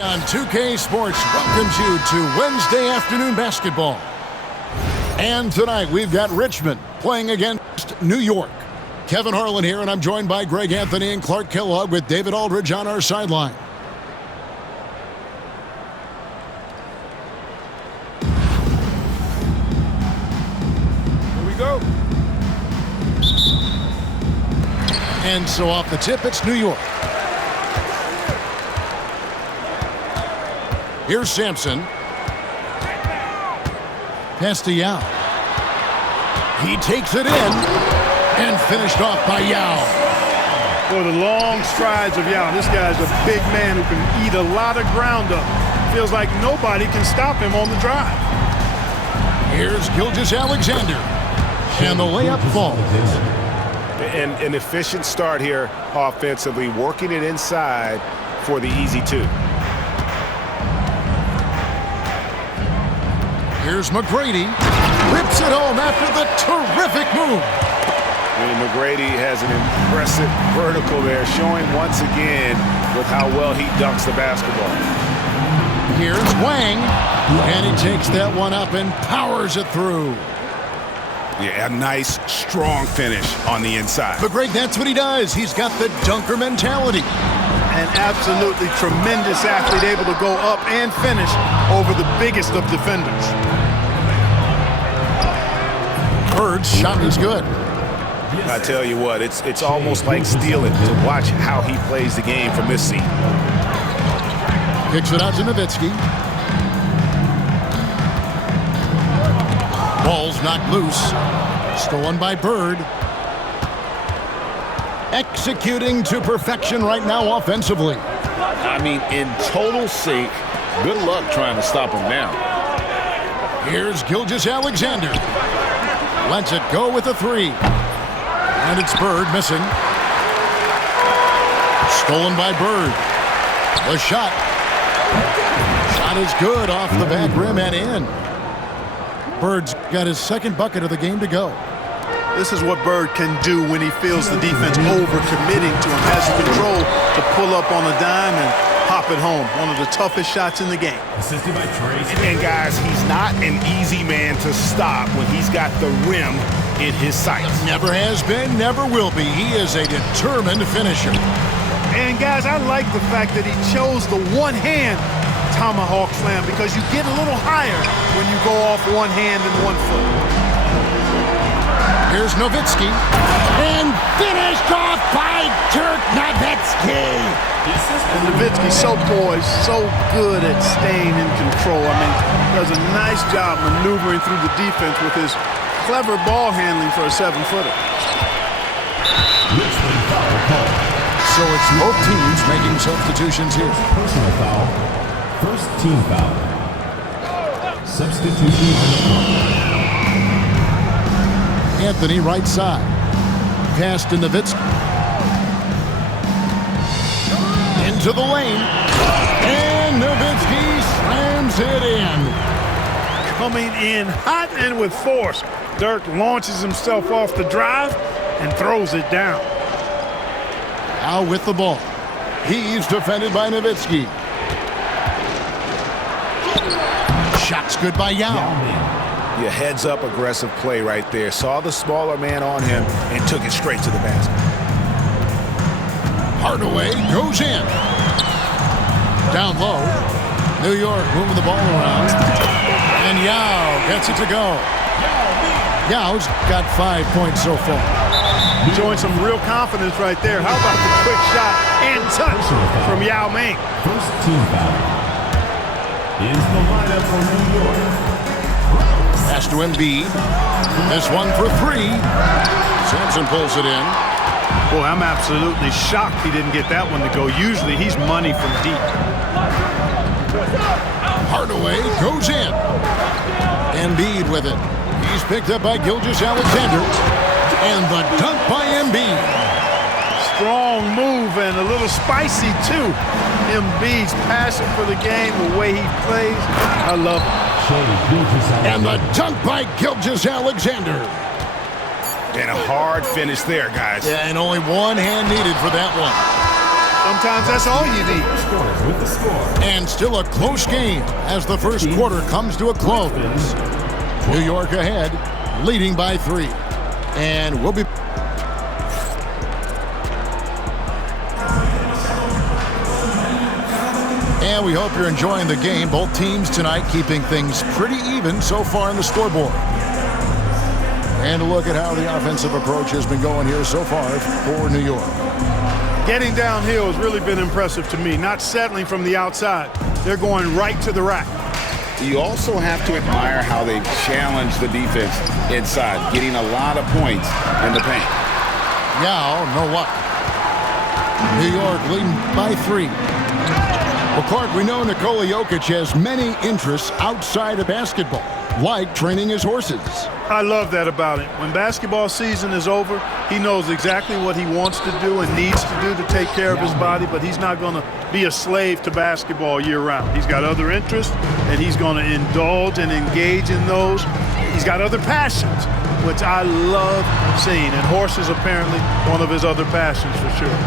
On 2K Sports welcomes you to Wednesday afternoon basketball. And tonight we've got Richmond playing against New York. Kevin Harlan here, and I'm joined by Greg Anthony and Clark Kellogg with David Aldridge on our sideline. Here we go. And so off the tip, it's New York. Here's Sampson. Pass to Yao. He takes it in and finished off by Yao. For the long strides of Yao. This guy's a big man who can eat a lot of ground up. Feels like nobody can stop him on the drive. Here's Gilgeous-Alexander. And the layup falls. An efficient start here offensively, working it inside for the easy two. Here's McGrady. Rips it home after the terrific move. McGrady has an impressive vertical there, showing once again with how well he dunks the basketball. Here's Wang. And he takes that one up and powers it through. Yeah, a nice, strong finish on the inside. But Greg, that's what he does. He's got the dunker mentality. An absolutely tremendous athlete, able to go up and finish over the biggest of defenders. Bird's shot is good. I tell you what, it's almost like stealing to watch how he plays the game from this seat. Kicks it out to Nowitzki. Ball's knocked loose. Stolen by Bird. Executing to perfection right now offensively. I mean, in total sync. Good luck trying to stop him now. Here's Gilgeous-Alexander. Lets it go with a three. And it's Bird missing. Stolen by Bird. The shot. Shot is good off the back rim and in. Bird's got his second bucket of the game to go. This is what Bird can do when he feels the defense over-committing to him. Has the control to pull up on a dime and pop it home. One of the toughest shots in the game. Assisted by Trace. And guys, he's not an easy man to stop when he's got the rim in his sights. Never has been, never will be. He is a determined finisher. And guys, I like the fact that he chose the one-hand tomahawk slam because you get a little higher when you go off one hand and one foot. Here's Nowitzki. And finished off by Dirk Nowitzki. And Nowitzki so poised, so good at staying in control. I mean, does a nice job maneuvering through the defense with his clever ball handling for a 7-footer. So it's both teams making substitutions here. Personal foul. First team foul. Substitution on the floor. Anthony right side. Pass to Nowitzki. Into the lane. And Nowitzki slams it in. Coming in hot and with force. Dirk launches himself off the drive and throws it down. Now with the ball. He's defended by Nowitzki. Shot's good by Yao. Yeah, heads-up aggressive play right there. Saw the smaller man on him and took it straight to the basket. Hardaway goes in. Down low. New York moving the ball around. And Yao gets it to go. Yao's got 5 points so far. Showing some real confidence right there. How about the quick shot and touch from Yao Ming? First team foul. Is the lineup for New York. Pass to Embiid. This one for three. Sampson pulls it in. Boy, I'm absolutely shocked he didn't get that one to go. Usually he's money from deep. Hardaway goes in. Embiid with it. He's picked up by Gilgeous-Alexander. And the dunk by Embiid. Strong move and a little spicy too. Embiid's passion for the game, the way he plays, I love it. And the dunk by Gilgeous-Alexander. And a hard finish there, guys. Yeah, and only one hand needed for that one. Sometimes that's all you need. Scores with the score. And still a close game as the first quarter comes to a close. New York ahead, leading by 3. And we'll be... And we hope you're enjoying the game. Both teams tonight keeping things pretty even so far in the scoreboard. And a look at how the offensive approach has been going here so far for New York. Getting downhill has really been impressive to me, not settling from the outside. They're going right to the rack. You also have to admire how they've challenged the defense inside, getting a lot of points in the paint. Yao, no luck. New York leading by 3. Well, Clark, we know Nikola Jokic has many interests outside of basketball, like training his horses. I love that about him. When basketball season is over, he knows exactly what he wants to do and needs to do to take care of his body, but he's not going to be a slave to basketball year-round. He's got other interests, and he's going to indulge and engage in those. He's got other passions, which I love seeing, and horses apparently one of his other passions for sure.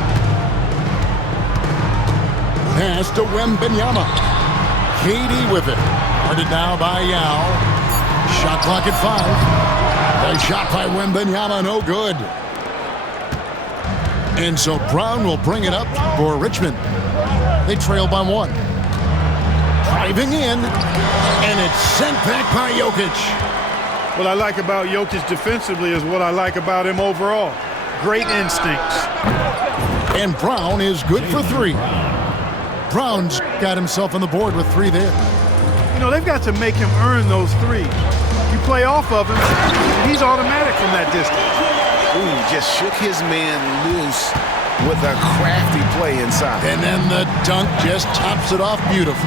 Pass to Wembanyama. KD with it. Guarded now by Yao. Shot clock at 5. A shot by Wembanyama, no good. And so Brown will bring it up for Richmond. They trail by 1. Driving in, and it's sent back by Jokic. What I like about Jokic defensively is what I like about him overall. Great instincts. And Brown is good for 3. Brown's got himself on the board with 3 there. You know, they've got to make him earn those threes. You play off of him, he's automatic from that distance. Ooh, just shook his man loose with a crafty play inside. And then the dunk just tops it off beautiful.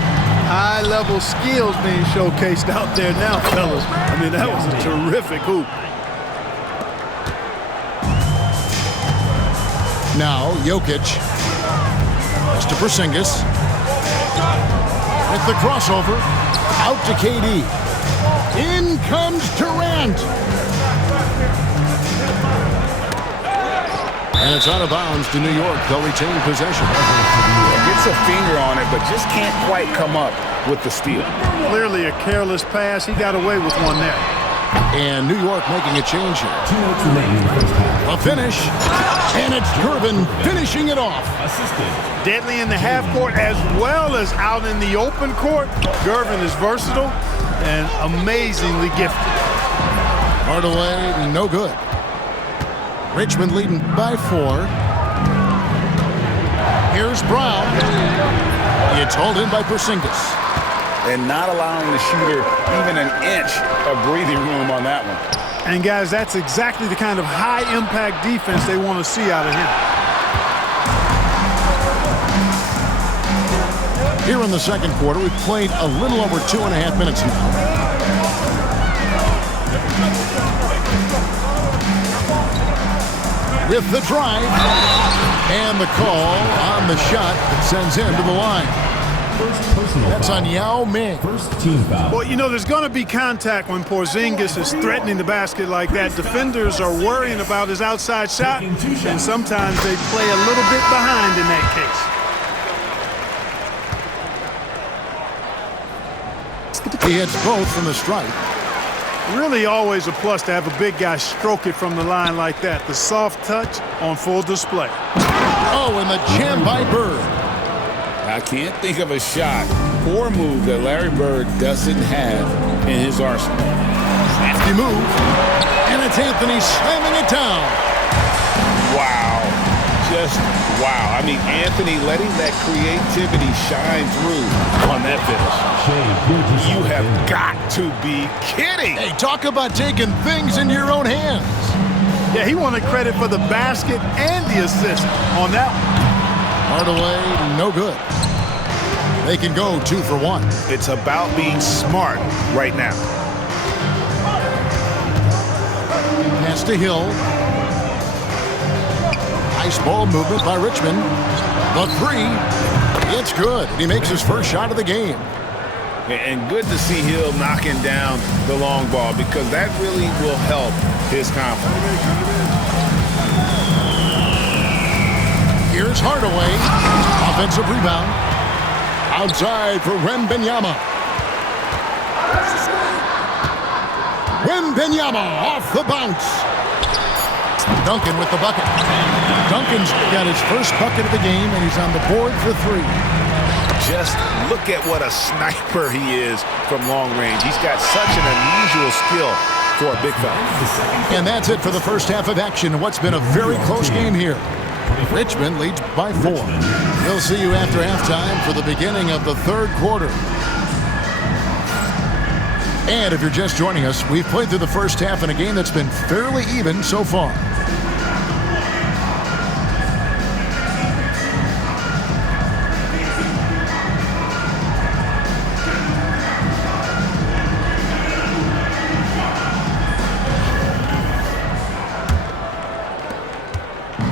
High-level skills being showcased out there now, fellas. I mean, that was a terrific hoop. Now, Jokic. That's to Porzingis. With the crossover. Out to KD. In comes Durant. And it's out of bounds to New York. They'll retain possession. Gets a finger on it, but just can't quite come up with the steal. Clearly a careless pass. He got away with one there. And New York making a change here. 2 minutes remaining in the first half. A finish. And it's Gervin finishing it off. Assisted. Deadly in the half court as well as out in the open court. Gervin is versatile and amazingly gifted. Hardaway, no good. Richmond leading by 4. Here's Brown. It's hauled in by Porzingis. And not allowing the shooter even an inch of breathing room on that one. And guys, that's exactly the kind of high-impact defense they want to see out of him. Here in the second quarter, we've played a little over 2.5 minutes now. With the drive, and the call on the shot that sends him to the line. First personal That's foul. on Yao Ming. First team foul. Well, you know, there's going to be contact when Porzingis is threatening the basket like that. Defenders are worrying about his outside shot, and sometimes they play a little bit behind in that case. He hits both from the strike. Really always a plus to have a big guy stroke it from the line like that. The soft touch on full display. Oh, and the jam by Bird. I can't think of a shot or move that Larry Bird doesn't have in his arsenal. Crafty move. And it's Anthony slamming it down. Wow. Just wow. I mean, Anthony letting that creativity shine through on that finish. You have got to be kidding. Hey, talk about taking things into your own hands. Yeah, he wanted credit for the basket and the assist on that one. Hardaway, no good. They can go 2 for 1. It's about being smart right now. Pass to Hill. Nice ball movement by Richmond. The 3. It's good. He makes his first shot of the game. And good to see Hill knocking down the long ball because that really will help his confidence. Here's Hardaway. Offensive rebound. Outside for Wembanyama. Wembanyama off the bounce. Duncan with the bucket. Duncan's got his first bucket of the game, and he's on the board for 3. Just look at what a sniper he is from long range. He's got such an unusual skill for a big fella. And that's it for the first half of action. What's been a very close game here. Richmond leads by 4. We'll see you after halftime for the beginning of the third quarter. And if you're just joining us, we've played through the first half in a game that's been fairly even so far.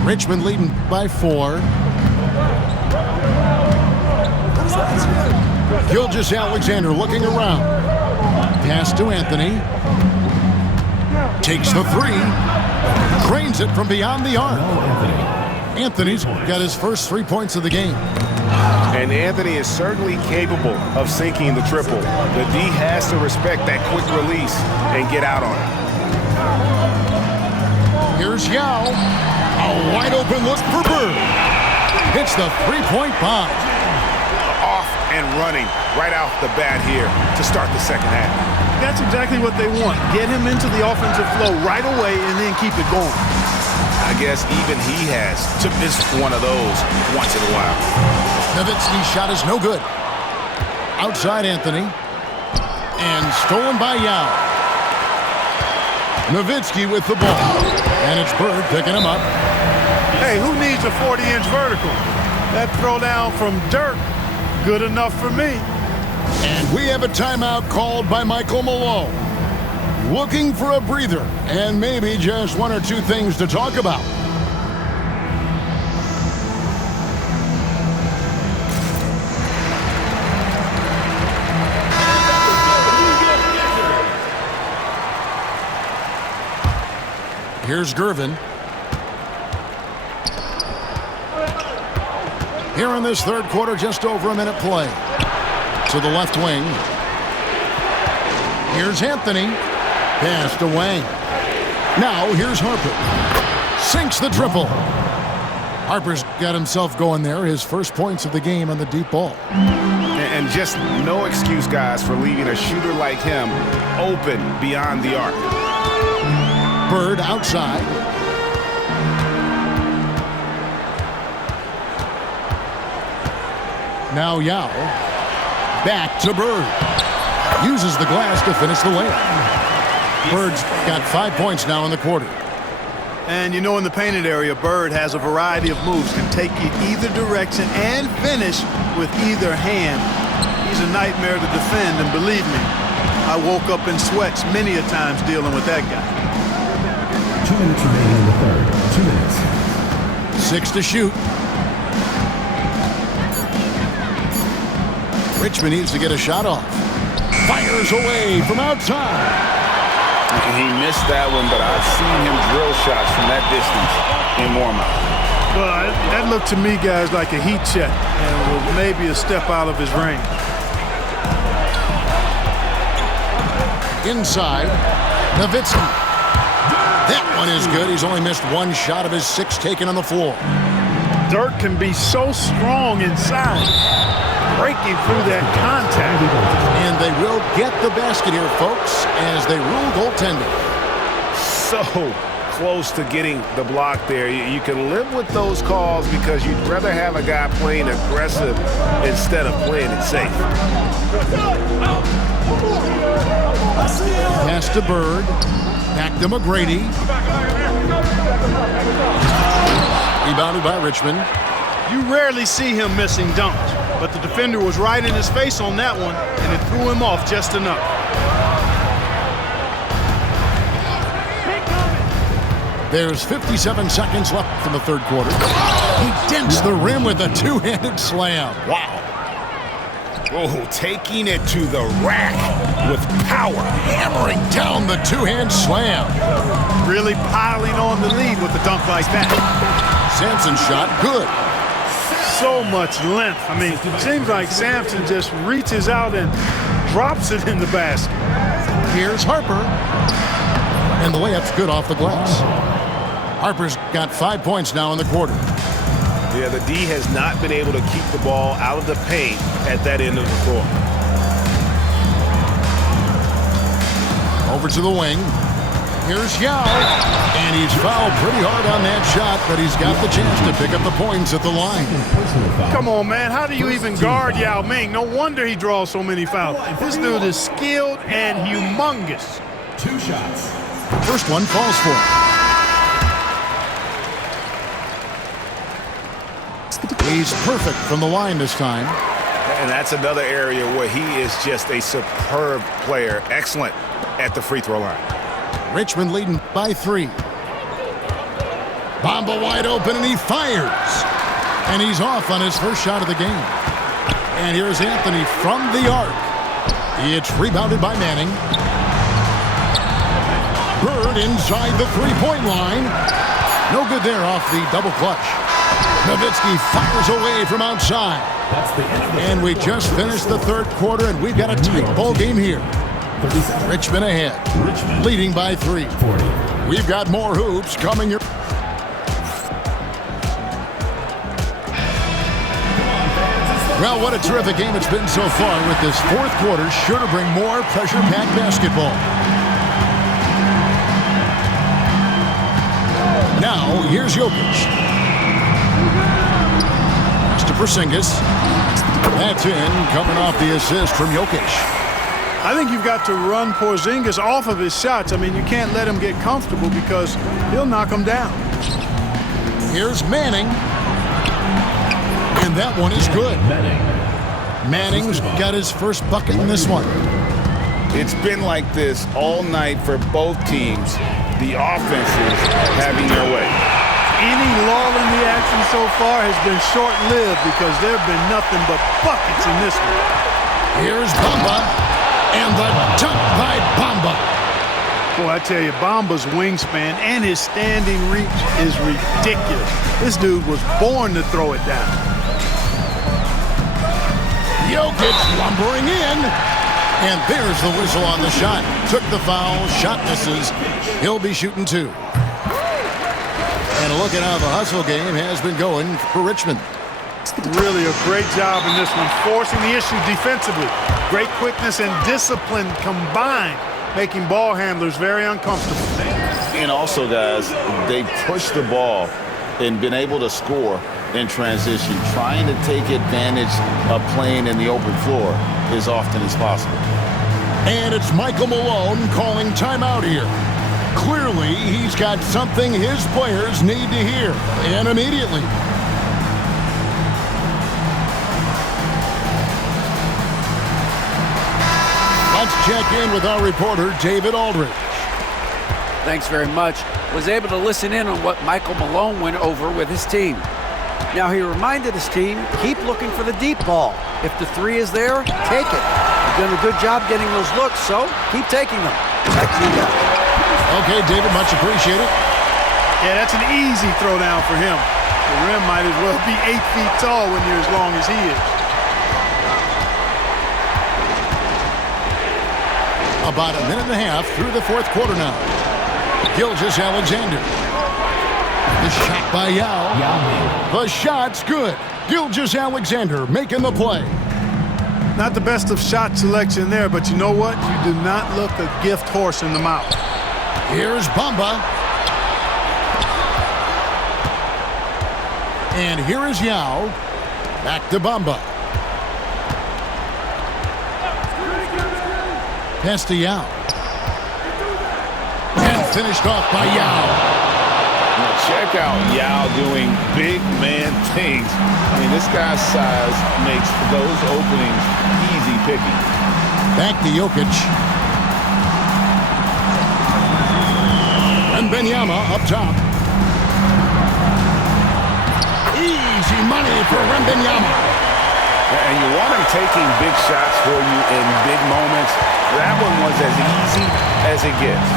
Richmond leading by 4. Gilgeous-Alexander looking around. Pass to Anthony. Takes the 3. Cranes it from beyond the arc. Anthony's got his first 3 points of the game. And Anthony is certainly capable of sinking the triple. The D has to respect that quick release and get out on it. Here's Yao. A wide open look for Bird. Hits the 3-point bomb. Off and running right off the bat here to start the second half. That's exactly what they want. Get him into the offensive flow right away and then keep it going. I guess even he has to miss one of those once in a while. Nowitzki's shot is no good. Outside Anthony. And stolen by Yao. Nowitzki with the ball. And it's Bird picking him up. Hey, who needs a 40-inch vertical? That throwdown from Dirk, good enough for me. And we have a timeout called by Michael Malone. Looking for a breather and maybe just 1 or 2 things to talk about. Here's Gervin. Here in this third quarter, just over a minute play. To the left wing. Here's Anthony. Pass to Wang. Now here's Harper. Sinks the triple. Harper's got himself going there. His first points of the game on the deep ball. And just no excuse, guys, for leaving a shooter like him open beyond the arc. Bird outside. Now Yao. Back to Bird. Uses the glass to finish the layup. Bird's got 5 points now in the quarter. And you know, in the painted area, Bird has a variety of moves. Can take you either direction and finish with either hand. He's a nightmare to defend, and believe me, I woke up in sweats many a times dealing with that guy. 2 minutes remaining in the third. 2 minutes. 6 to shoot. Richmond needs to get a shot off. Fires away from outside. He missed that one, but I've seen him drill shots from that distance in warm-up. Well, that looked to me, guys, like a heat check and was maybe a step out of his range. Inside, Nowitzki. That one is good. He's only missed 1 shot of his 6 taken on the floor. Dirk can be so strong inside, breaking through that contact. And they will get the basket here, folks, as they rule goaltending. So close to getting the block there. You can live with those calls because you'd rather have a guy playing aggressive instead of playing it safe. Pass to Bird. Back to McGrady. Rebounded by Richmond. You rarely see him missing dunks, but the defender was right in his face on that one, and it threw him off just enough. There's 57 seconds left in the third quarter. He dents the rim with a 2-handed slam. Wow. Oh, taking it to the rack with power. Hammering down the 2-hand slam. Really piling on the lead with a dunk like that. Sampson's shot, good. So much length. I mean, it seems like Sampson just reaches out and drops it in the basket. Here's Harper. And the layup's good off the glass. Harper's got 5 points now in the quarter. Yeah, the D has not been able to keep the ball out of the paint at that end of the floor. Over to the wing. Here's Yao. And he's fouled pretty hard on that shot, but he's got the chance to pick up the points at the line. Come on, man. How do you even guard Yao Ming? No wonder he draws so many fouls. This dude is skilled and humongous. 2 shots. First one falls for him. He's perfect from the line this time. And that's another area where he is just a superb player. Excellent at the free throw line. Richmond leading by 3. Bamba wide open, and he fires. And he's off on his first shot of the game. And here's Anthony from the arc. It's rebounded by Manning. Bird inside the three-point line. No good there off the double clutch. Nowitzki fires away from outside. And we just finished the third quarter, and we've got a tight ball game here. Richmond ahead, leading by 3. We've got more hoops coming your... Well, what a terrific game it's been so far, with this fourth quarter sure to bring more pressure-packed basketball. Now, here's Jokic. To Porzingis. That's in, coming off the assist from Jokic. I think you've got to run Porzingis off of his shots. I mean, you can't let him get comfortable because he'll knock him down. Here's Manning. And that one is good. Manning's got his first bucket in this one. It's been like this all night for both teams. The offenses having their way. Any lull in the action so far has been short-lived because there have been nothing but buckets in this one. Here's Bamba, and the dunk by Bamba. Boy, I tell you, Bamba's wingspan and his standing reach is ridiculous. This dude was born to throw it down. Jokic lumbering in, and there's the whistle on the shot. Took the foul, shot misses. He'll be shooting 2. And a look at how the hustle game has been going for Richmond. Really a great job in this one, forcing the issue defensively. Great quickness and discipline combined, making ball handlers very uncomfortable. And also, guys, they pushed the ball and been able to score in transition, trying to take advantage of playing in the open floor as often as possible. And it's Michael Malone calling timeout here. Clearly, he's got something his players need to hear, and immediately. Let's check in with our reporter, David Aldridge. Thanks very much. Was able to listen in on what Michael Malone went over with his team. Now, he reminded his team, keep looking for the deep ball. If the 3 is there, take it. You've done a good job getting those looks, so keep taking them. Back to you guys. Okay, David, much appreciated. Yeah, that's an easy throwdown for him. The rim might as well be 8 feet tall when you're as long as he is. About a minute and a half through the fourth quarter now. Gilgeous-Alexander. The shot by Yao. The shot's good. Gilgeous-Alexander making the play. Not the best of shot selection there, but you know what? You do not look a gift horse in the mouth. Here's Bamba. And here is Yao. Back to Bamba. Pass to Yao. And finished off by Yao. Now check out Yao doing big man things. I mean, this guy's size makes those openings easy picking. Back to Jokic. And Wembanyama up top. Easy money for Wembanyama. And you want him taking big shots for you in big moments. That one was as easy as it gets.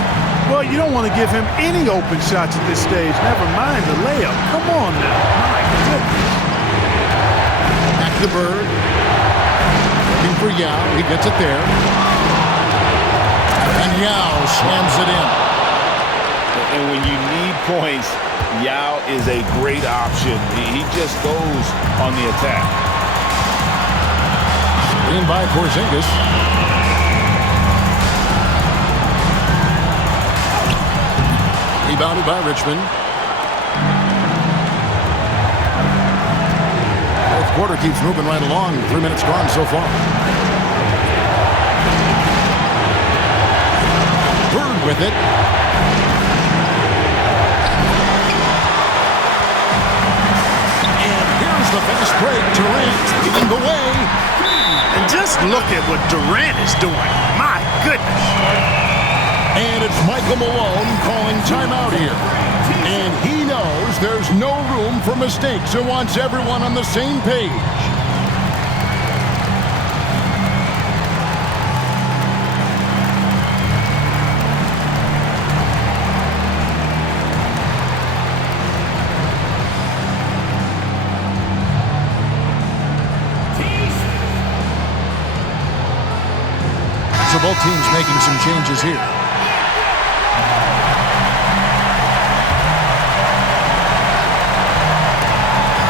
Well, you don't want to give him any open shots at this stage. Never mind the layup. Come on now. My goodness. Back to Bird. Looking for Yao. He gets it there. And Yao slams it in. And when you need points, Yao is a great option. He just goes on the attack. In by Porzingis. Rebounded by Richmond. Fourth quarter keeps moving right along. 3 minutes gone so far. Bird with it. And here's the fast break. Durant leading the way. And just look at what Durant is doing. My goodness. And it's Michael Malone calling timeout here. And he knows there's no room for mistakes and wants everyone on the same page. So both teams making some changes here.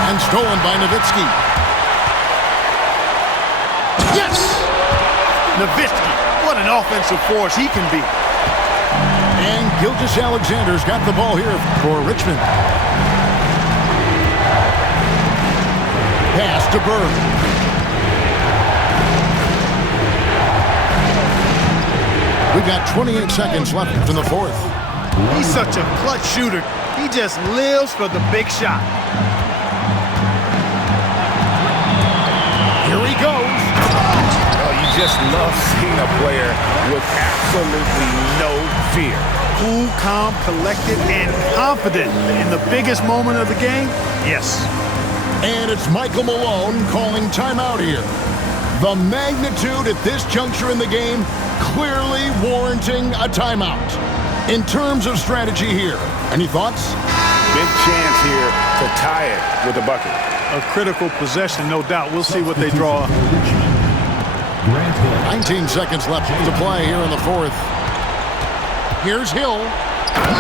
And stolen by Nowitzki. Yes! Nowitzki, what an offensive force he can be. And Gilgeous-Alexander's got the ball here for Richmond. Pass to Bird. We've got 28 seconds left in the fourth. He's such a clutch shooter. He just lives for the big shot. Here he goes. Oh, you just love seeing a player with absolutely no fear. Cool, calm, collected, and confident in the biggest moment of the game? Yes. And it's Michael Malone calling timeout here. The magnitude at this juncture in the game clearly warranting a timeout. In terms of strategy here, any thoughts? Big chance here to tie it with a bucket. A critical possession, no doubt. We'll see what they draw up. 19 seconds left to play here in the fourth. Here's Hill.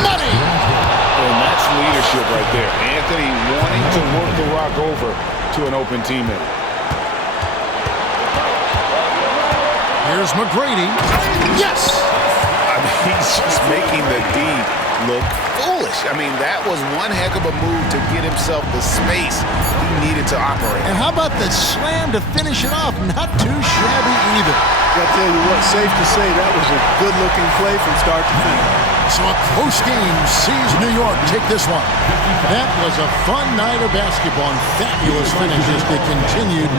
Money! And that's leadership right there. Anthony wanting to work the rock over to an open teammate. Here's McGrady. Yes! I mean, he's just making the D look foolish. I mean, that was one heck of a move to get himself the space he needed to operate. And how about the slam to finish it off? Not too shabby either. I tell you what, safe to say that was a good-looking play from start to finish. So a close game sees New York take this one. That was a fun night of basketball and fabulous finish as they continued